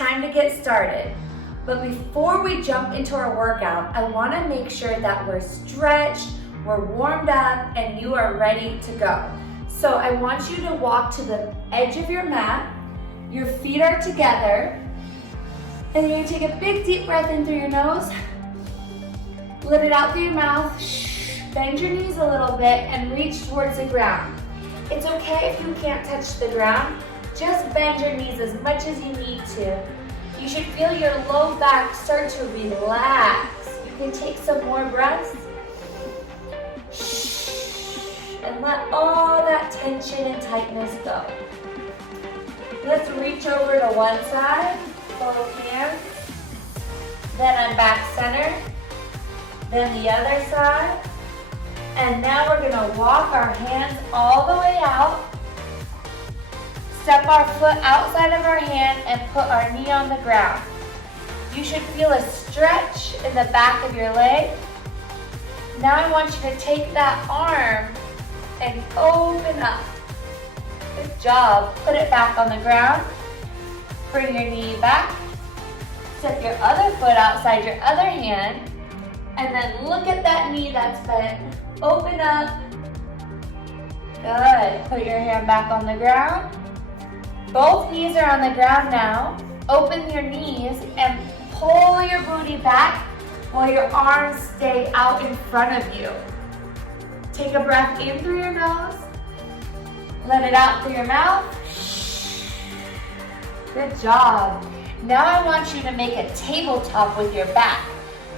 time to get started. But before we jump into our workout, I want to make sure that we're stretched, we're warmed up, and you are ready to go. So I want you to walk to the edge of your mat. Your feet are together. And you're going to take a big deep breath in through your nose. Let it out through your mouth. Bend your knees a little bit and reach towards the ground. It's okay if you can't touch the ground. Just bend your knees as much as you need to. You should feel your low back start to relax. You can take some more breaths. And let all that tension and tightness go. Let's reach over to one side, both hands. Then I'm back center. Then the other side. And now we're gonna walk our hands all the way out. Step our foot outside of our hand and put our knee on the ground. You should feel a stretch in the back of your leg. Now I want you to take that arm and open up. Good job. Put it back on the ground. Bring your knee back. Step your other foot outside your other hand. And then look at that knee that's bent. Open up. Good. Put your hand back on the ground. Both knees are on the ground now. Open your knees and pull your booty back while your arms stay out in front of you. Take a breath in through your nose. Let it out through your mouth. Good job. Now I want you to make a tabletop with your back.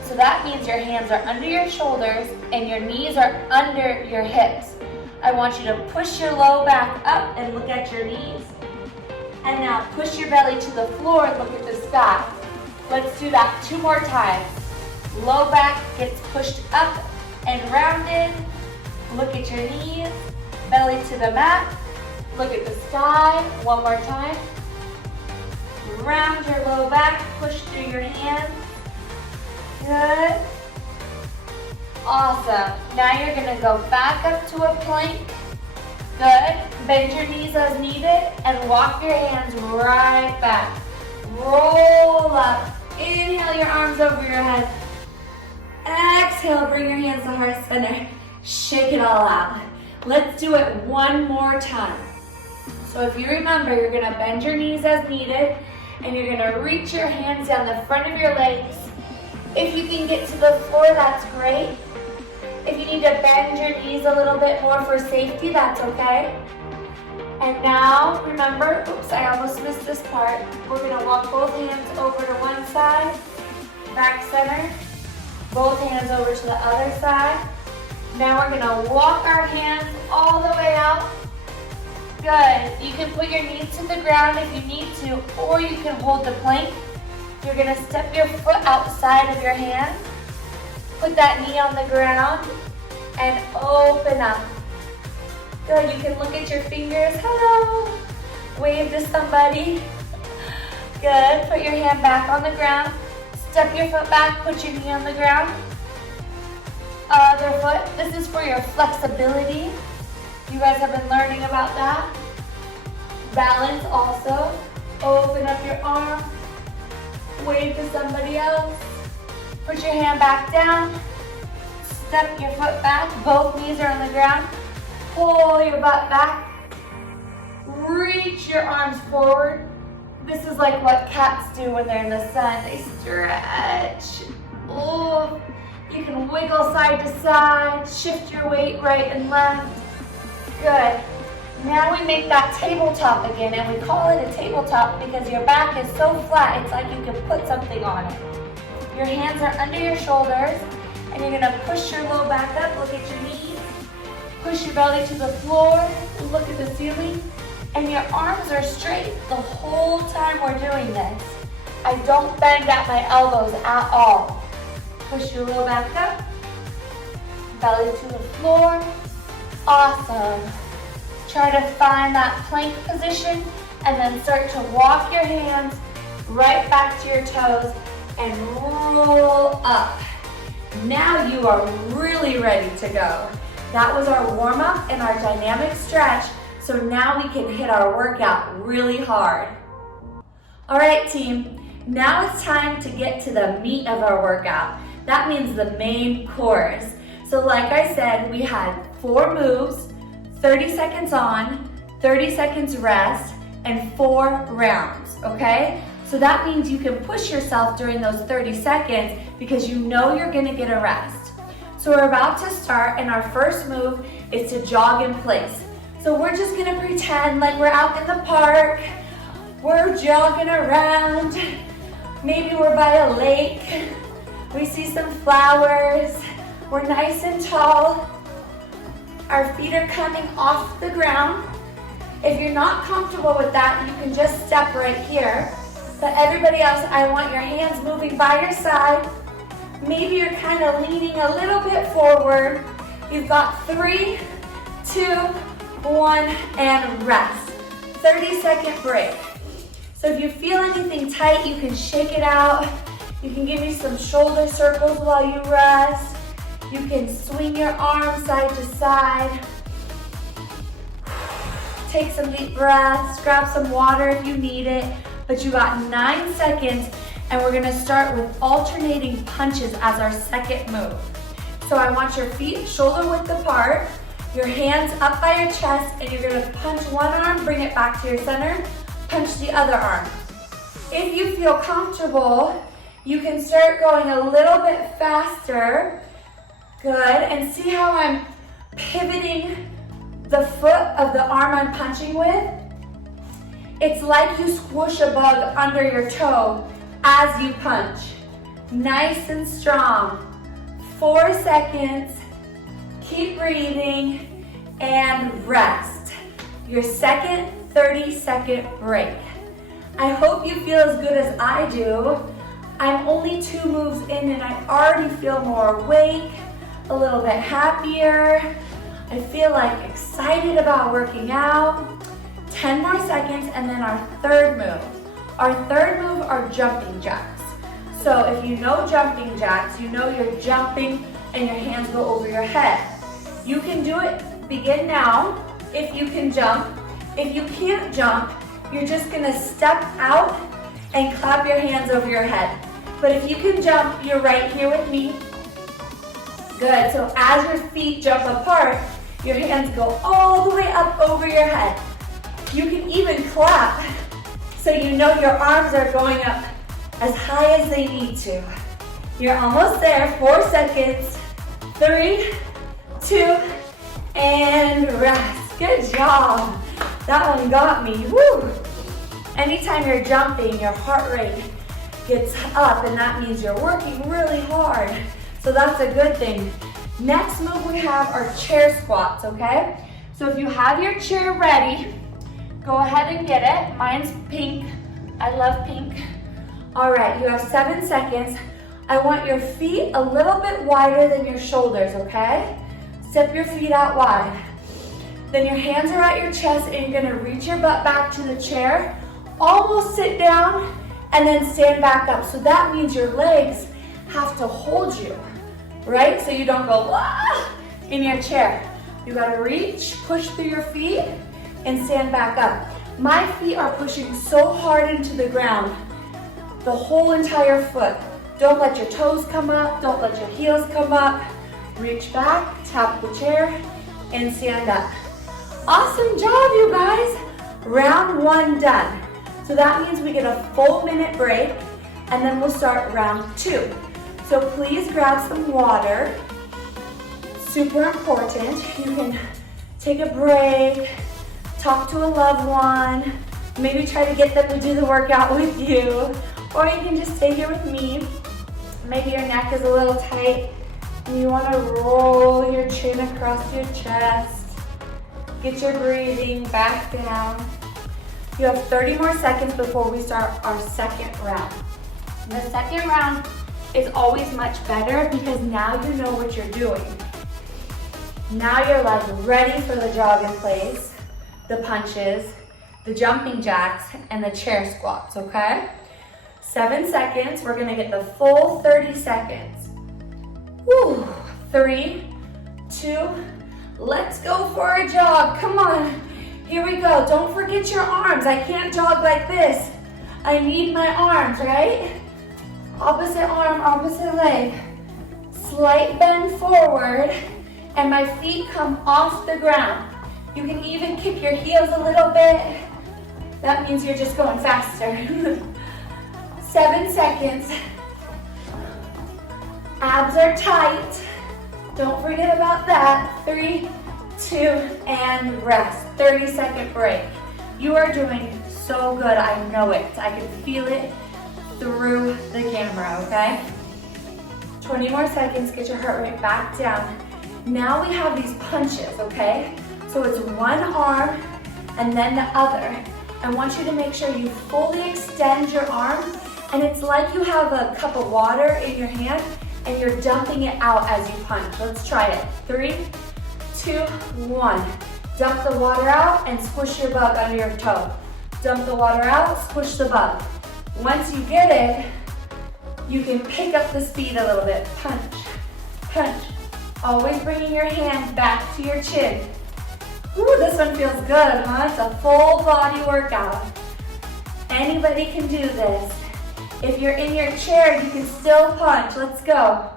So that means your hands are under your shoulders and your knees are under your hips. I want you to push your low back up and look at your knees. And now push your belly to the floor and look at the sky. Let's do that 2 more times. Low back gets pushed up and rounded. Look at your knees, belly to the mat. Look at the sky. 1 more time. Round your low back, push through your hands. Good. Awesome. Now you're gonna go back up to a plank. Good. Bend your knees as needed and walk your hands right back. Roll up. Inhale your arms over your head. Exhale, bring your hands to heart center. Shake it all out. Let's do it 1 more time. So if you remember, you're gonna bend your knees as needed and you're gonna reach your hands down the front of your legs. If you can get to the floor, that's great. If you need to bend your knees a little bit more for safety, that's okay. And now, remember, oops, I almost missed this part. We're gonna walk both hands over to one side, back center, both hands over to the other side. Now we're gonna walk our hands all the way out. Good. You can put your knees to the ground if you need to, or you can hold the plank. You're gonna step your foot outside of your hand. Put that knee on the ground and open up. Good, you can look at your fingers. Hello. Wave to somebody. Good, put your hand back on the ground. Step your foot back, put your knee on the ground. Other foot, this is for your flexibility. You guys have been learning about that. Balance also. Open up your arm. Wave to somebody else. Put your hand back down. Step your foot back. Both knees are on the ground. Pull your butt back. Reach your arms forward. This is like what cats do when they're in the sun. They stretch. Oh, you can wiggle side to side. Shift your weight right and left. Good. Now we make that tabletop again, and we call it a tabletop because your back is so flat, it's like you can put something on it. Your hands are under your shoulders, and you're gonna push your low back up, look at your knees, push your belly to the floor, look at the ceiling, and your arms are straight the whole time we're doing this. I don't bend at my elbows at all. Push your low back up, belly to the floor. Awesome. Try to find that plank position and then start to walk your hands right back to your toes and roll up. Now you are really ready to go. That was our warm-up and our dynamic stretch, so now we can hit our workout really hard. All right, team, now it's time to get to the meat of our workout. That means the main course. So like I said, we had 4 moves, 30 seconds on, 30 seconds rest, and 4 rounds, okay? So that means you can push yourself during those 30 seconds because you know you're gonna get a rest. So we're about to start, and our first move is to jog in place. So we're just gonna pretend like we're out in the park, we're jogging around, maybe we're by a lake, we see some flowers, we're nice and tall, our feet are coming off the ground. If you're not comfortable with that, you can just step right here. But everybody else, I want your hands moving by your side. Maybe you're kind of leaning a little bit forward. You've got 3, 2, 1, and rest. 30-second break. So if you feel anything tight, you can shake it out. You can give me some shoulder circles while you rest. You can swing your arms side to side. Take some deep breaths, grab some water if you need it. But you got 9 seconds, and we're gonna start with alternating punches as our second move. So I want your feet shoulder width apart, your hands up by your chest, and you're gonna punch one arm, bring it back to your center, punch the other arm. If you feel comfortable, you can start going a little bit faster. Good, and see how I'm pivoting the foot of the arm I'm punching with? It's like you squish a bug under your toe as you punch. Nice and strong. 4 seconds. Keep breathing and rest. Your second 30-second break. I hope you feel as good as I do. I'm only 2 moves in and I already feel more awake, a little bit happier. I feel like excited about working out. 10 more seconds, and then our third move. Our third move are jumping jacks. So if you know jumping jacks, you know you're jumping and your hands go over your head. You can do it, begin now, if you can jump. If you can't jump, you're just gonna step out and clap your hands over your head. But if you can jump, you're right here with me. Good, so as your feet jump apart, your hands go all the way up over your head. You can even clap, so you know your arms are going up as high as they need to. You're almost there, 4 seconds. 3, 2, and rest. Good job. That one got me, woo. Anytime you're jumping, your heart rate gets up, and that means you're working really hard. So that's a good thing. Next move we have are chair squats, okay? So if you have your chair ready, go ahead and get it. Mine's pink. I love pink. All right, you have 7 seconds. I want your feet a little bit wider than your shoulders, okay? Step your feet out wide. Then your hands are at your chest, and you're gonna reach your butt back to the chair, almost sit down, and then stand back up. So that means your legs have to hold you, right? So you don't go wah in your chair. You gotta reach, push through your feet, and stand back up. My feet are pushing so hard into the ground, the whole entire foot. Don't let your toes come up, don't let your heels come up. Reach back, tap the chair, and stand up. Awesome job, you guys. Round 1 done. So that means we get a full minute break, and then we'll start round 2. So please grab some water. Super important. You can take a break, talk to a loved one, maybe try to get them to do the workout with you, or you can just stay here with me. Maybe your neck is a little tight and you want to roll your chin across your chest. Get your breathing back down. You have 30 more seconds before we start our second round. The second round is always much better because now you know what you're doing. Now you're like ready for the jog in place, the punches, the jumping jacks, and the chair squats, okay? 7 seconds, we're gonna get the full 30 seconds. Woo, 3, 2, let's go for a jog, come on. Here we go, don't forget your arms. I can't jog like this. I need my arms, right? Opposite arm, opposite leg. Slight bend forward, and my feet come off the ground. You can even kick your heels a little bit. That means you're just going faster. 7 seconds. Abs are tight. Don't forget about that. 3, 2, and rest. 30-second break. You are doing so good. I know it. I can feel it through the camera, okay? 20 more seconds. Get your heart rate back down. Now we have these punches, okay? So it's one arm and then the other. I want you to make sure you fully extend your arm, and it's like you have a cup of water in your hand and you're dumping it out as you punch. Let's try it. 3, 2, 1. Dump the water out and squish your bug under your toe. Dump the water out, squish the bug. Once you get it, you can pick up the speed a little bit. Punch, punch. Always bringing your hands back to your chin. Ooh, this one feels good, huh? It's a full body workout. Anybody can do this. If you're in your chair, you can still punch. Let's go.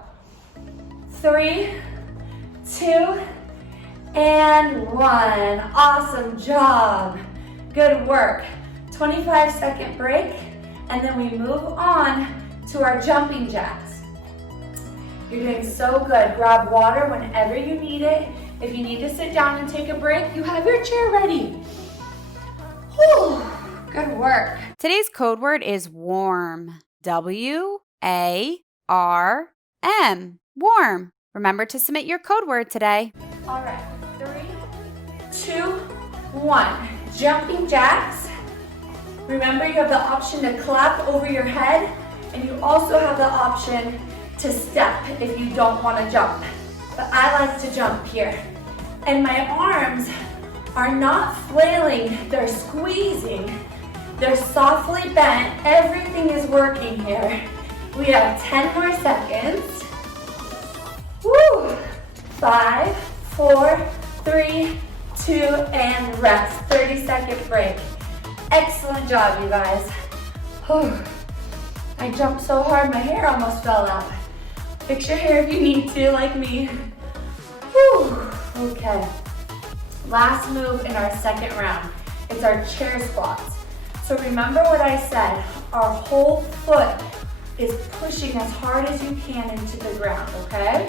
3, 2, and 1. Awesome job. Good work. 25-second break, and then we move on to our jumping jacks. You're doing so good. Grab water whenever you need it. If you need to sit down and take a break, you have your chair ready. Whew, good work. Today's code word is warm. W-A-R-M. Warm. Remember to submit your code word today. All right, 3, 2, 1. Jumping jacks. Remember, you have the option to clap over your head, and you also have the option to step if you don't want to jump. But I like to jump here. And my arms are not flailing, they're squeezing. They're softly bent. Everything is working here. We have 10 more seconds. Woo! 5, 4, 3, 2, and rest. 30-second break. Excellent job, you guys. Whew. I jumped so hard, my hair almost fell out. Fix your hair if you need to, like me. Whew. Okay. Last move in our second round. It's our chair squats. So remember what I said. Our whole foot is pushing as hard as you can into the ground, okay?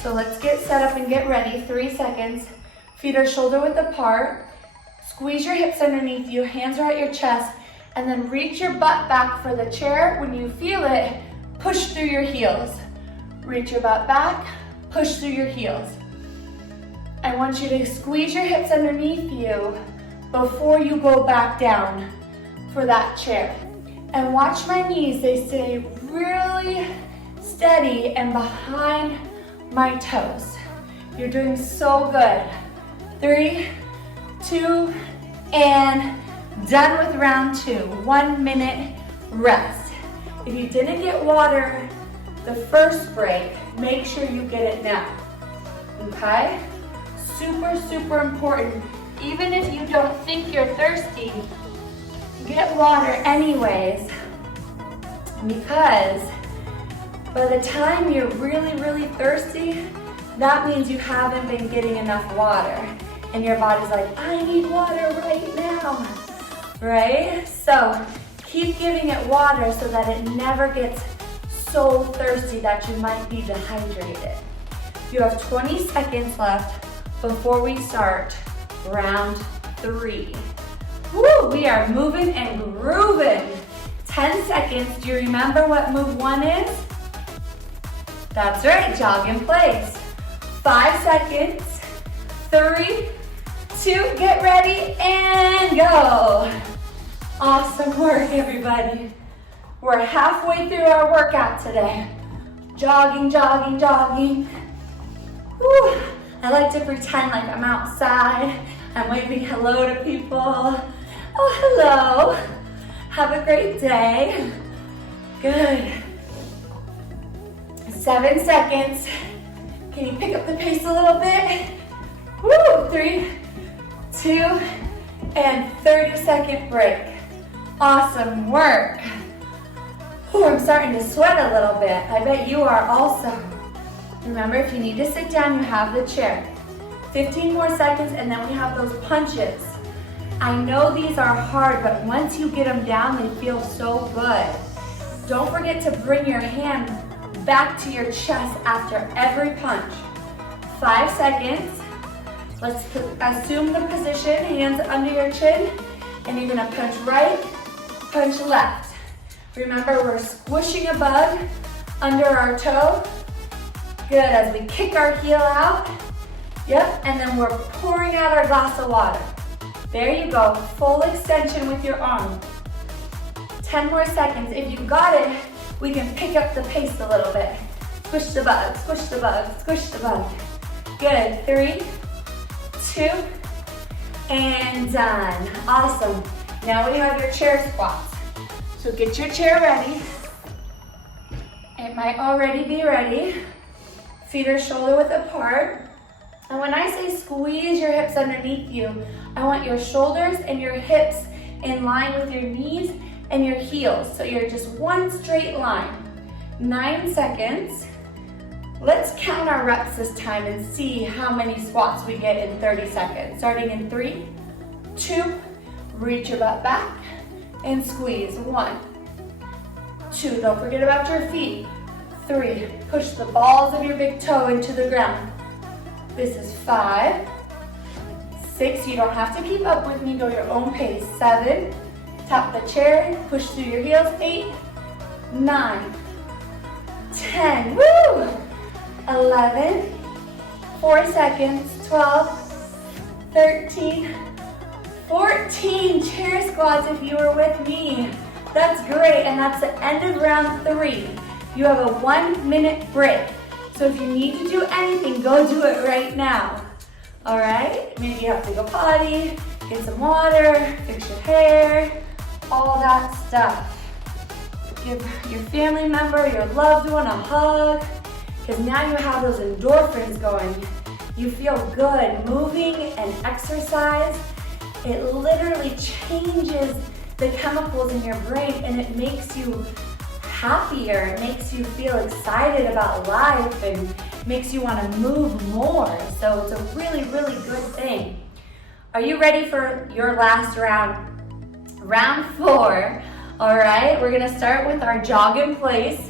So let's get set up and get ready. 3 seconds. Feet are shoulder width apart. Squeeze your hips underneath you. Hands are at your chest. And then reach your butt back for the chair. When you feel it, push through your heels. Reach your butt back, push through your heels. I want you to squeeze your hips underneath you before you go back down for that chair. And watch my knees, they stay really steady and behind my toes. You're doing so good. 3, 2, and done with round 2. 1 minute rest. If you didn't get water the first break, make sure you get it now, okay? Super, super important. Even if you don't think you're thirsty, get water anyways, because by the time you're really, really thirsty, that means you haven't been getting enough water, and your body's like, I need water right now, right? So keep giving it water so that it never gets so thirsty that you might be dehydrated. You have 20 seconds left before we start round 3. Woo, we are moving and grooving. 10 seconds. Do you remember what move 1 is? That's right, jog in place. 5 seconds. 3, 2, get ready and go. Awesome work, everybody. We're halfway through our workout today. Jogging, jogging, jogging. Whew. I like to pretend like I'm outside. I'm waving hello to people. Oh, hello. Have a great day. Good. 7 seconds. Can you pick up the pace a little bit? Woo, 3, 2, and 30-second break. Awesome work. Oh, I'm starting to sweat a little bit. I bet you are also. Remember, if you need to sit down, you have the chair. 15 more seconds, and then we have those punches. I know these are hard, but once you get them down, they feel so good. Don't forget to bring your hand back to your chest after every punch. 5 seconds. Let's assume the position, hands under your chin, and you're gonna punch right, punch left. Remember, we're squishing a bug under our toe. Good, as we kick our heel out. Yep, and then we're pouring out our glass of water. There you go, full extension with your arm. 10 more seconds. If you got it, we can pick up the pace a little bit. Squish the bug, squish the bug, squish the bug. Good, 3, 2, and done. Awesome. Now we have your chair squats. So get your chair ready. It might already be ready. Feet are shoulder width apart. And when I say squeeze your hips underneath you, I want your shoulders and your hips in line with your knees and your heels. So you're just one straight line. 9 seconds. Let's count our reps this time and see how many squats we get in 30 seconds. Starting in 3, 2, reach your butt back and squeeze. 1, 2, don't forget about your feet. 3, push the balls of your big toe into the ground. This is 5, 6, you don't have to keep up with me, go your own pace. 7, tap the chair, push through your heels. 8, 9, 10, woo! 11, 4 seconds, 12, 13, 14 chair squats if you were with me. That's great, and that's the end of round 3. You have a 1-minute break. So if you need to do anything, go do it right now. All right? Maybe you have to go potty, get some water, fix your hair, all that stuff. Give your family member, your loved one a hug, because now you have those endorphins going. You feel good. Moving and exercise, it literally changes the chemicals in your brain and it makes you happier. It makes you feel excited about life and makes you want to move more. So it's a really, really good thing. Are you ready for your last round? Round 4. All right, we're gonna start with our jog in place.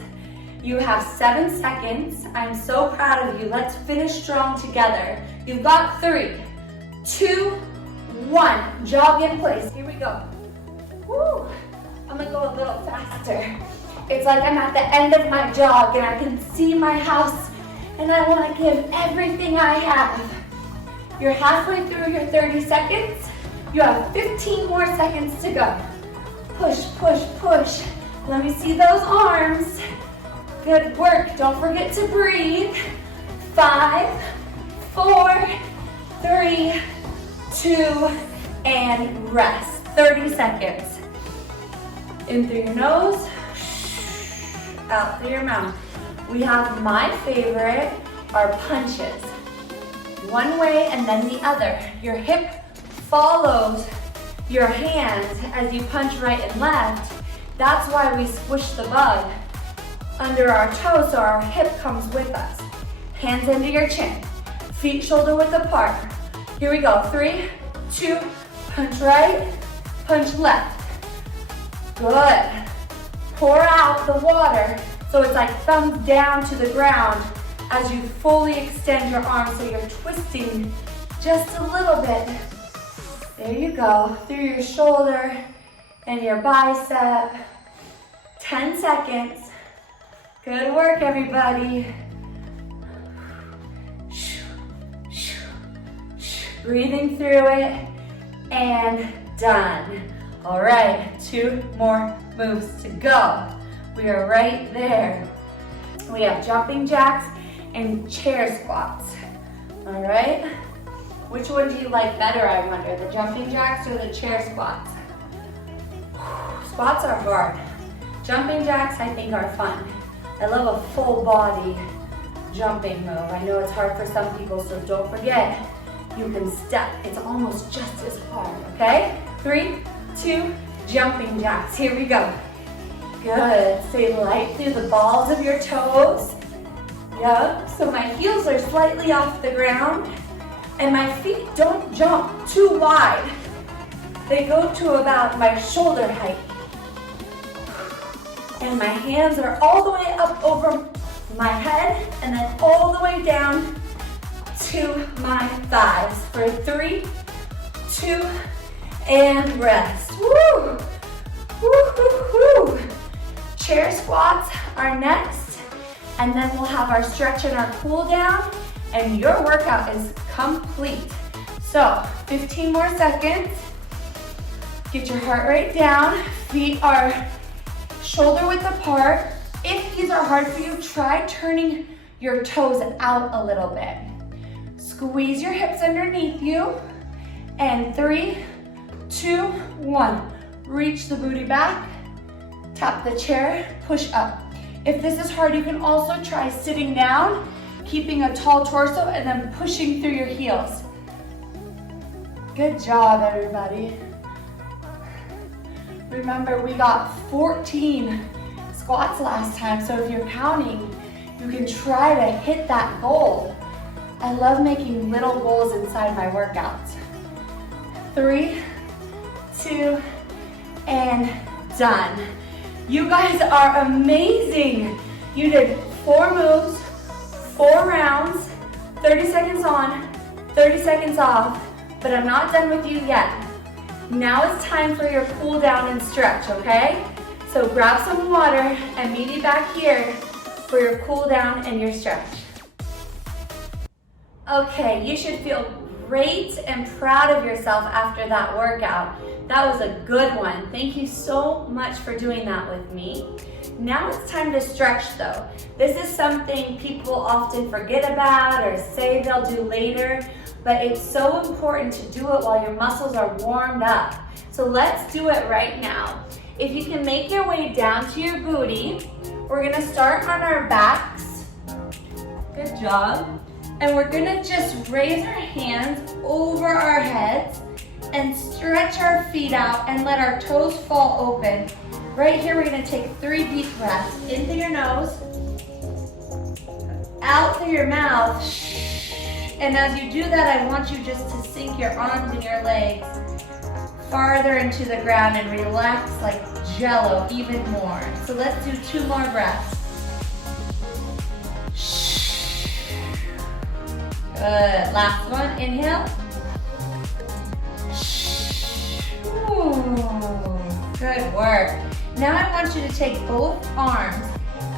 You have 7 seconds. I'm so proud of you. Let's finish strong together. You've got 3, 2, 1. Jog in place. Here we go. Woo. I'm gonna go a little faster. It's like I'm at the end of my jog and I can see my house and I want to give everything I have. You're halfway through your 30 seconds. You have 15 more seconds to go. Push, push, push. Let me see those arms. Good work. Don't forget to breathe. 5, 4, 3, 2, and rest. 30 seconds. In through your nose, out through your mouth. We have my favorite are punches. One way and then the other. Your hip follows your hands as you punch right and left. That's why we squish the bug under our toes so our hip comes with us. Hands under your chin. Feet shoulder width apart. Here we go. 3, 2, punch right, punch left. Good. Pour out the water so it's like thumbs down to the ground as you fully extend your arms so you're twisting just a little bit. There you go. Through your shoulder and your bicep. 10 seconds. Good work, everybody. Breathing through it and done. All right, 2 more moves to go. We are right there. We have jumping jacks and chair squats. All right, which one do you like better, I wonder, the jumping jacks or the chair squats? Squats are hard. Jumping jacks, I think, are fun. I love a full body jumping move. I know it's hard for some people, so don't forget, you can step. It's almost just as hard, okay? 3, 2, jumping jacks. Here we go. Good. Stay light through the balls of your toes. Yep. So my heels are slightly off the ground and my feet don't jump too wide. They go to about my shoulder height. And my hands are all the way up over my head and then all the way down to my thighs for 3, 2, and rest. Woo! Woo, woo, woo. Chair squats are next, and then we'll have our stretch and our cool down, and your workout is complete. So, 15 more seconds. Get your heart rate down. Feet are shoulder width apart. If these are hard for you, try turning your toes out a little bit. Squeeze your hips underneath you. And 3, 2, 1. Reach the booty back. Tap the chair, push up. If this is hard, you can also try sitting down, keeping a tall torso, and then pushing through your heels. Good job, everybody. Remember, we got 14 squats last time, so if you're counting, you can try to hit that goal. I love making little goals inside my workouts. 3, 2, and done. You guys are amazing. You did 4 moves, 4 rounds, 30 seconds on, 30 seconds off, but I'm not done with you yet. Now it's time for your cool down and stretch, okay? So grab some water and meet me back here for your cool down and your stretch. Okay, you should feel great and proud of yourself after that workout. That was a good one. Thank you so much for doing that with me. Now it's time to stretch though. This is something people often forget about or say they'll do later, but it's so important to do it while your muscles are warmed up. So let's do it right now. If you can make your way down to your booty, we're gonna start on our backs. Good job. And we're gonna just raise our hands over our heads and stretch our feet out and let our toes fall open. Right here, we're gonna take 3 deep breaths. In through your nose, out through your mouth. And as you do that, I want you just to sink your arms and your legs farther into the ground and relax like jello even more. So let's do 2 more breaths. Good. Last one. Inhale. Ooh, good work. Now I want you to take both arms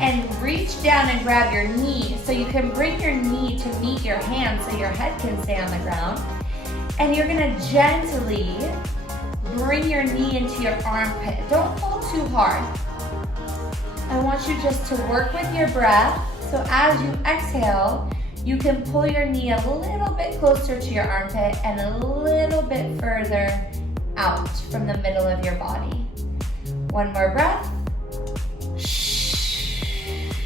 and reach down and grab your knee. So you can bring your knee to meet your hand so your head can stay on the ground. And you're gonna gently bring your knee into your armpit. Don't pull too hard. I want you just to work with your breath. So as you exhale, you can pull your knee a little bit closer to your armpit and a little bit further out from the middle of your body. 1 more breath.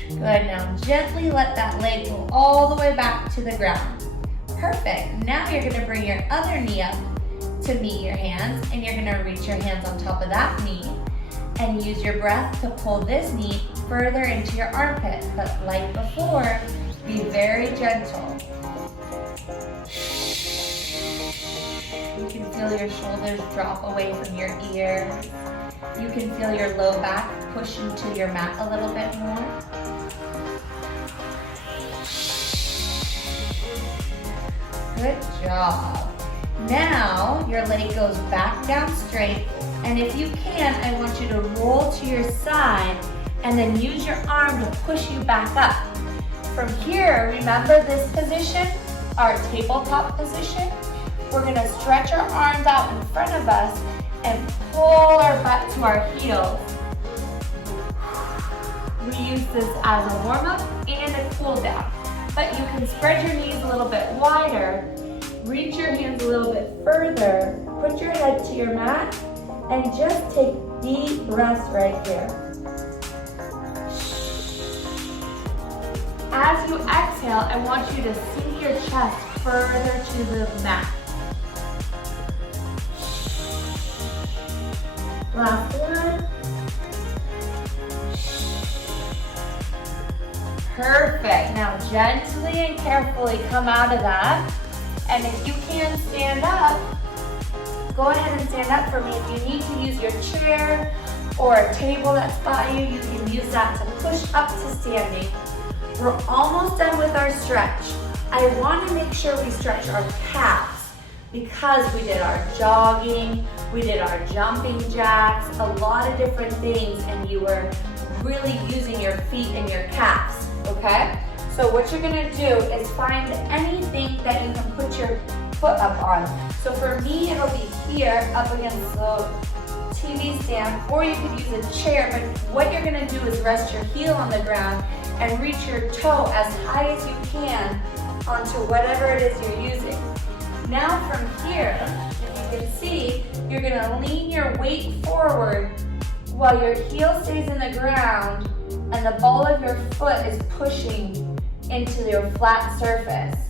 Good, now gently let that leg go all the way back to the ground. Perfect, now you're gonna bring your other knee up to meet your hands and you're gonna reach your hands on top of that knee and use your breath to pull this knee further into your armpit. But like before, be very gentle. You can feel your shoulders drop away from your ears. You can feel your low back push into your mat a little bit more. Good job. Now your leg goes back down straight, and if you can, I want you to roll to your side and then use your arm to push you back up. From here, remember this position, our tabletop position. We're gonna stretch our arms out in front of us and pull our butt to our heels. We use this as a warm-up and a cool down. But you can spread your knees a little bit wider, reach your hands a little bit further, put your head to your mat, and just take deep breaths right here. As you exhale, I want you to sink your chest further to the mat. Last one. Perfect. Now gently and carefully come out of that. And if you can stand up, go ahead and stand up for me. If you need to use your chair or a table that's by you, you can use that to push up to standing. We're almost done with our stretch. I want to make sure we stretch our calves because we did our jogging, we did our jumping jacks, a lot of different things, and you were really using your feet and your calves, okay? So what you're gonna do is find anything that you can put your foot up on. So for me, it'll be here up against the TV stand, or you could use a chair, but what you're gonna do is rest your heel on the ground and reach your toe as high as you can onto whatever it is you're using. Now from here, if you can see, you're gonna lean your weight forward while your heel stays in the ground and the ball of your foot is pushing into your flat surface.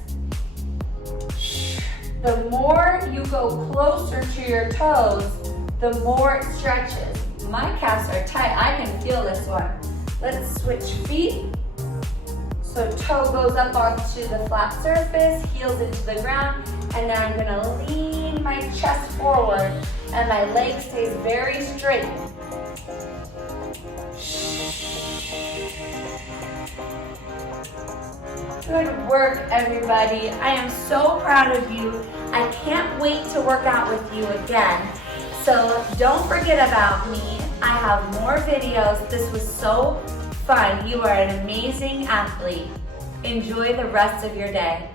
The more you go closer to your toes, the more it stretches. My calves are tight, I can feel this one. Let's switch feet. So toe goes up onto the flat surface, heels into the ground, and now I'm gonna lean my chest forward and my leg stays very straight. Good work, everybody. I am so proud of you. I can't wait to work out with you again. So don't forget about me. I have more videos. This was so fun. You are an amazing athlete. Enjoy the rest of your day.